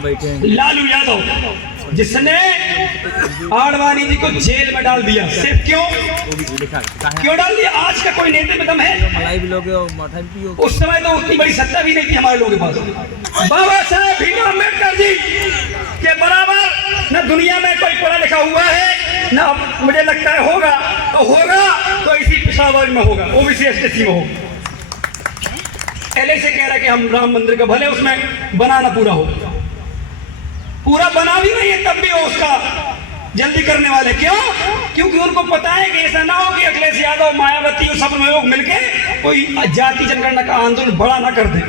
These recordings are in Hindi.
हम बैठे हैं। लालू यादव, जिसने आडवाणी जी को जेल में डाल दिया, सिर्फ क्यों डाल दिया? आज का कोई नेता में दम है? मलाई भी लोगे और मठा भी पियो। उस समय तो उतनी बड़ी सत्ता भी नहीं थी हमारे लोगों के पास। बाबा साहेब भीमराव अम्बेडकर जी के बराबर न दुनिया में कोई पढ़ा लिखा हुआ है, न मुझे लगता है होगा तो इसी पिछड़ा वर्ग में होगा, ओबीसी एसटी में होगा। पहले से कह रहा है कि हम राम मंदिर का भले उसमें बनाना पूरा बना भी नहीं है, तब भी वो उसका जल्दी करने वाले। क्यों? क्योंकि उनको पता है कि ऐसा ना हो कि अखिलेश यादव, मायावती और सब लोग मिलके कोई जाति जनगणना का आंदोलन बड़ा ना कर दे।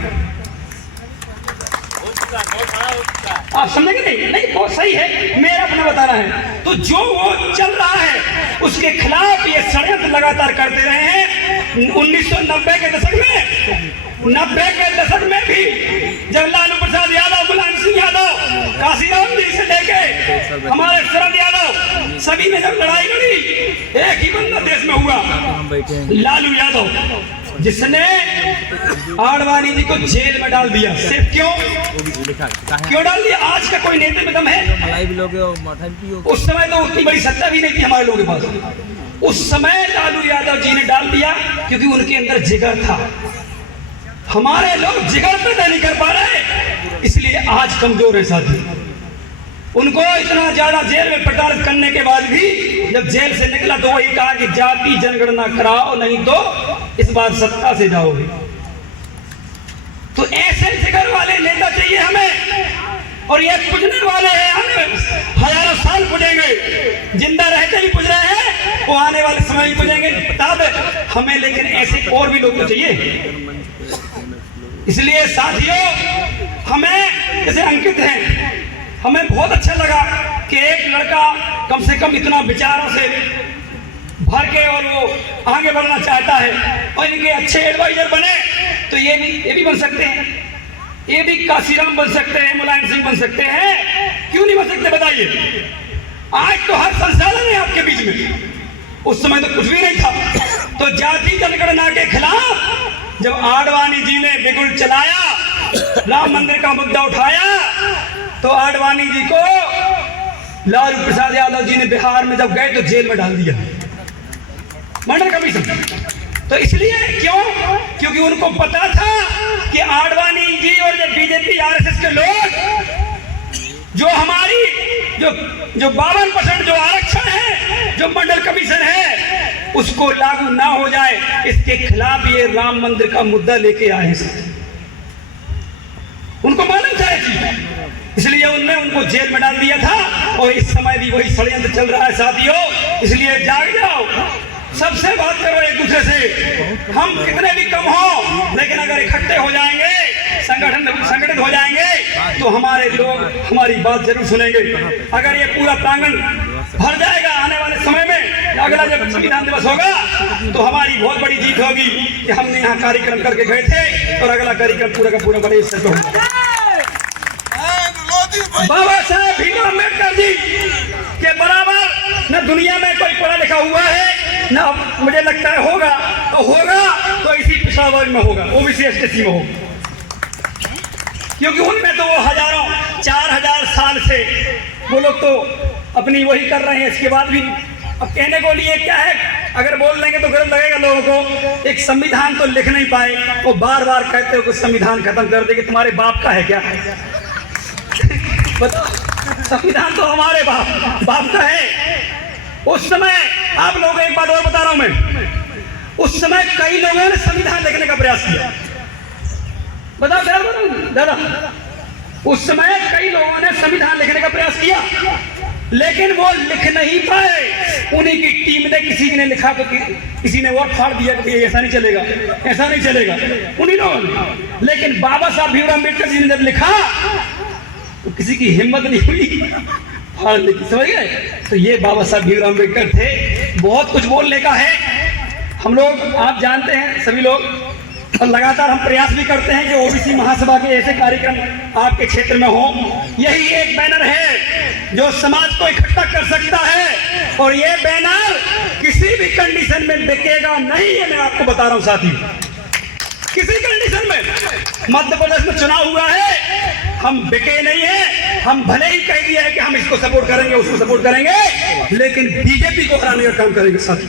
आप समझेंगे? नहीं बहुत सही है, मेरा अपना बताना है। तो जो वो चल रहा है उसके खिलाफ ये षड्यंत्र लगातार करते रहे हैं। 1990 के दशक में भी जब लालू प्रसाद यादव, मुलायम सिंह यादव, काशीराम जी से लेके हमारे शरद यादव, सभी ने जब लड़ाई लड़ी, एक ही बंदा देश में हुआ, लालू यादव, जिसने आडवाणी जी को जेल में डाल दिया। सिर्फ क्यों डाल दिया? आज का कोई नेता में दम है? मलाई भी लोगे और मठा भी पियो। उस समय तो उतनी बड़ी सत्ता भी नहीं थी हमारे लोगों के पास। उस समय लालू यादव जी ने डाल दिया क्योंकि उनके अंदर जिगर था। हमारे लोग जिगर पैदा नहीं कर पा रहे, इसलिए आज कमजोर है साथी। उनको इतना ज्यादा जेल में प्रताड़ित करने के बाद भी जब जेल से निकला तो वही कहा कि जाति जनगणना कराओ, नहीं तो इस बार सत्ता से जाओगे। तो ऐसे जिगर वाले नेता चाहिए हमें, और ये पूजने वाले हैं, हमें हजारों साल पूजेंगे, जिंदा रहते ही पूज रहे हैं, वो आने वाले समय ही पूजेंगे, बता दे हमें। लेकिन ऐसे और भी लोग चाहिए। इसलिए साथियों, हमें जैसे अंकित हैं, हमें बहुत अच्छा लगा कि एक लड़का कम से कम इतना विचारों से भर के और वो आगे बढ़ना चाहता है और इनके अच्छे एडवाइजर बने, तो ये भी बन सकते हैं, ये भी काशीराम बन सकते हैं, मुलायम सिंह बन सकते हैं, क्यों नहीं बन सकते बताइए? आज तो हर संसाधन है आपके बीच में, उस समय तो कुछ भी नहीं था। तो जाति जनगणना के खिलाफ जब आडवाणी जी ने बिगुल चलाया, राम मंदिर का मुद्दा उठाया, तो आडवाणी जी को लालू प्रसाद यादव जी ने बिहार में जब गए तो जेल में डाल दिया, मंडल कमीशन। तो इसलिए क्यों? क्योंकि उनको पता था कि आडवाणी जी और जब बीजेपी आरएसएस के लोग जो हमारी जो 52% जो आरक्षण है, जो मंडल कमीशन है, उसको लागू ना हो जाए, इसके खिलाफ ये राम मंदिर का मुद्दा लेके आए हैं। उनको मालूम था चीज, इसलिए उनने उनको जेल में डाल दिया था। और इस समय भी वही षड्यंत्र चल रहा है साथियों। इसलिए जाग जाओ, सबसे बात करो एक दूसरे से। हम कितने भी कम हो, लेकिन अगर इकट्ठे हो जाएंगे, संगठित हो जाएंगे, तो हमारे लोग हमारी बात जरूर सुनेंगे। अगर ये पूरा प्रांगण भर जाएगा आने वाले समय में, अगला जब संविधान दिवस होगा, तो हमारी बहुत बड़ी जीत होगी कि हमने यहाँ कार्यक्रम करके गए थे और अगला कार्यक्रम पूरा का पूरा बड़े स्तर पर होगा। बाबा साहेब भीमराव अम्बेडकर जी के बराबर न दुनिया में कोई पढ़ा लिखा हुआ है, न मुझे लगता है होगा तो इसी पिछड़ा वर्ग में होगा, ओबीसी एसटी में होगा। क्योंकि उनमें तो वो हजारों 4000 साल से वो लोग तो अपनी वही कर रहे हैं। इसके बाद भी अब कहने को लिए क्या है, अगर बोल देंगे तो गलत लगेगा लोगों को। एक संविधान तो लिख नहीं पाए, वो बार बार कहते हो कि संविधान खत्म कर देंगे, तुम्हारे बाप का है क्या? बताओ, संविधान तो हमारे बाप का है। उस समय आप लोगों को एक बात और बता रहा हूं मैं, उस समय कई लोगों ने संविधान लिखने का प्रयास किया। बताओ दादा, उस समय कई लोगों ने संविधान लिखने का प्रयास किया, लेकिन वो लिख नहीं पाए। उन्हीं की टीम ने, किसी ने लिखा तो किसी ने वो फाड़ दिया कि ऐसा नहीं चलेगा, ऐसा नहीं चलेगा, उन्हीं लोगों ने। लेकिन बाबा साहब भीमराव अम्बेडकर जी ने जब लिखा तो किसी की हिम्मत नहीं हुई फाड़ ली, समझ गए? तो ये बाबा साहब भीमराव अम्बेडकर थे। बहुत कुछ बोलने का है, हम लोग आप जानते हैं सभी लोग, और लगातार हम प्रयास भी करते हैं कि ओबीसी महासभा के ऐसे कार्यक्रम आपके क्षेत्र में हो। यही एक बैनर है जो समाज को इकट्ठा कर सकता है, और ये बैनर किसी भी कंडीशन में बिकेगा नहीं, ये मैं आपको बता रहा हूं साथी। किसी कंडीशन में मध्य प्रदेश में चुनाव हुआ है, हम बिके नहीं है, हम भले ही कह दिया है कि हम इसको सपोर्ट करेंगे उसको सपोर्ट करेंगे, लेकिन बीजेपी को हराने का काम करेंगे साथी।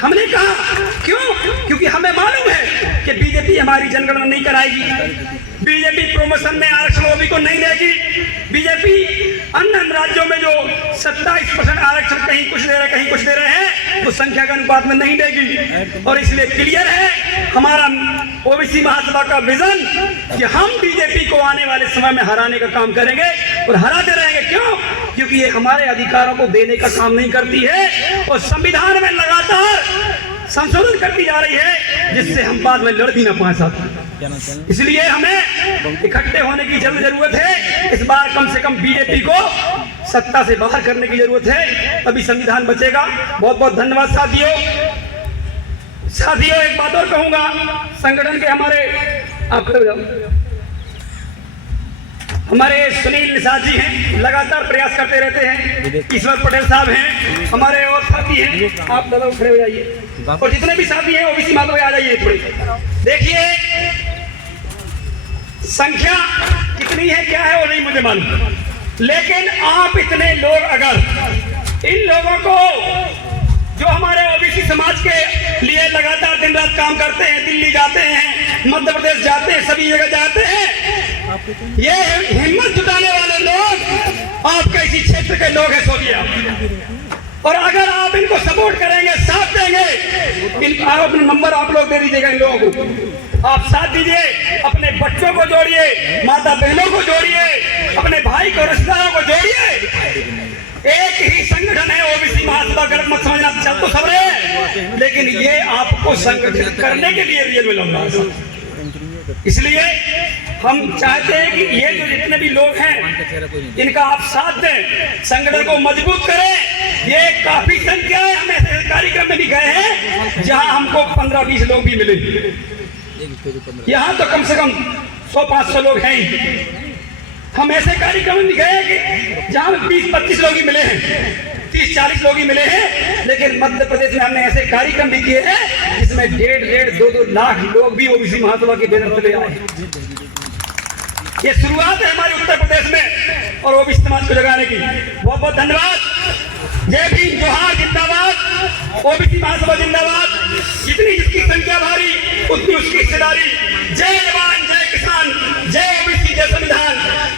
हमने कहा क्यों? क्योंकि हमें मालूम है कि बीजेपी हमारी जनगणना नहीं कराएगी, बीजेपी प्रमोशन में आरक्षण ओबीसी को नहीं देगी, बीजेपी अन्य राज्यों में जो 27% आरक्षण कहीं कुछ दे रहे कहीं कुछ दे रहे हैं, तो संख्या के अनुपात में नहीं देगी। और इसलिए क्लियर है हमारा ओबीसी महासभा का विजन कि हम बीजेपी को आने वाले समय में हराने का काम करेंगे और हराते रहेंगे। क्यों? क्योंकि ये हमारे अधिकारों को देने का काम नहीं करती है और संविधान में लगातार संशोधन करती जा रही है, जिससे हम बाद में लड़ भी ना पाए साथ। इसलिए हमें इकट्ठे होने की जरूरत है। इस बार कम से कम बीजेपी को सत्ता से बाहर करने की जरूरत है, तभी संविधान बचेगा। बहुत बहुत धन्यवाद साथियों। साथियों एक बात और कहूंगा, संगठन के हमारे सुनील निषाद जी हैं, लगातार प्रयास करते रहते हैं। ईश्वर पटेल साहब हैं, हमारे और साथी हैं, आप दादा खड़े हो जाइए। और जितने भी साथी हैं ओबीसी माधव आ जाइए थोड़ी। देखिए संख्या कितनी है क्या है वो नहीं मुझे मालूम, लेकिन आप इतने लोग अगर इन लोगों को जो हमारे ओबीसी समाज के लिए लगातार दिन रात काम करते हैं, दिल्ली जाते हैं, मध्य प्रदेश जाते हैं, सभी जगह जाते हैं, ये हिम्मत जुटाने वाले लोग आपके इसी क्षेत्र के लोग हैं सोचिए। और अगर आप इनको सपोर्ट करेंगे, साथ देंगे, अपने नंबर आप लोग दे दीजिएगा इन लोगों को, आप साथ दीजिए, अपने बच्चों को जोड़िए, माता बहनों को जोड़िए, अपने भाई को रिश्तेदारों को जोड़िए। एक ही संगठन है ओबीसी महासभा, गलत मत समझना, चल तो सब रहे, लेकिन ये आपको संगठित करने के लिए रियल में लग रहा है। इसलिए हम चाहते हैं कि ये जो जितने भी लोग हैं इनका आप साथ दें, संगठन को मजबूत करें। ये काफी संख्या है, हम ऐसे कार्यक्रम में भी गए हैं जहां हमको 15-20 लोग भी मिले, यहाँ तो कम से कम 100-500 लोग हैं ही। हम ऐसे कार्यक्रम में भी गए कि जहां 20-25 लोग ही मिले हैं, 30-40 लोग ही मिले हैं, लेकिन मध्य प्रदेश में हमने ऐसे कार्यक्रम भी किए हैं जिसमें 1.5-2 लाख लोग भी ओबीसी महासभा के बैनर तले आए। ये शुरुआत है हमारे उत्तर प्रदेश में और ओबीसी समाज को जगाने की। बहुत बहुत धन्यवाद। जय भीम, जोहार, जिंदाबाद, ओबीसी महासभा जिंदाबाद। जितनी जिसकी संख्या भारी उतनी उसकी हिस्सेदारी। जय जवान, जय किसान, जय ओबीसी, जय संविधान।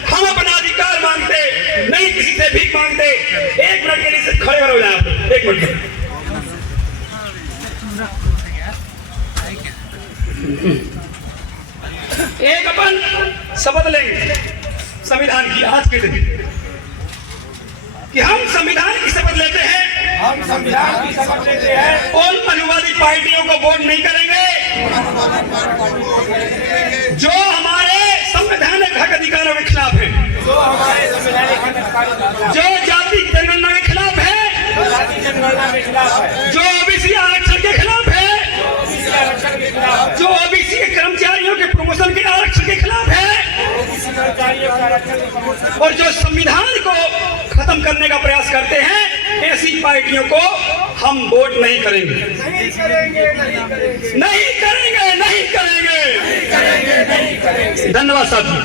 हम अपना अधिकार मांगते नहीं, किसी से भीख मांगते। एक मिनट के लिए खड़े हो जाए आप, एक मिनट। एक अपन शपथ लेंगे संविधान की आज के दिन कि हम संविधान की शपथ लेते हैं, हम संविधान की शपथ लेते हैं और अनुवादी पार्टियों को वोट नहीं करेंगे जो हमारे संवैधानिक हक अधिकारों के खिलाफ है, जो हमारे संवैधानिक अधिकारों जो जाति जनगणना के खिलाफ है, जनगणना के खिलाफ है, जो ओबीसी आरक्षण के खिलाफ है, ओबीसी आरक्षण के खिलाफ, जो ओबीसी के कर्मचारियों के प्रमोशन के आरक्षण के खिलाफ है, ओबीसी कर्मचारियों के आरक्षण के प्रमोशन, और जो संविधान को खत्म करने का प्रयास करते हैं, ऐसी पार्टियों को हम वोट नहीं करेंगे। नहीं करेंगे, नहीं करेंगे, नहीं करेंगे, नहीं करेंगे, नहीं करेंगे, नहीं करेंगे। धन्यवाद साथी।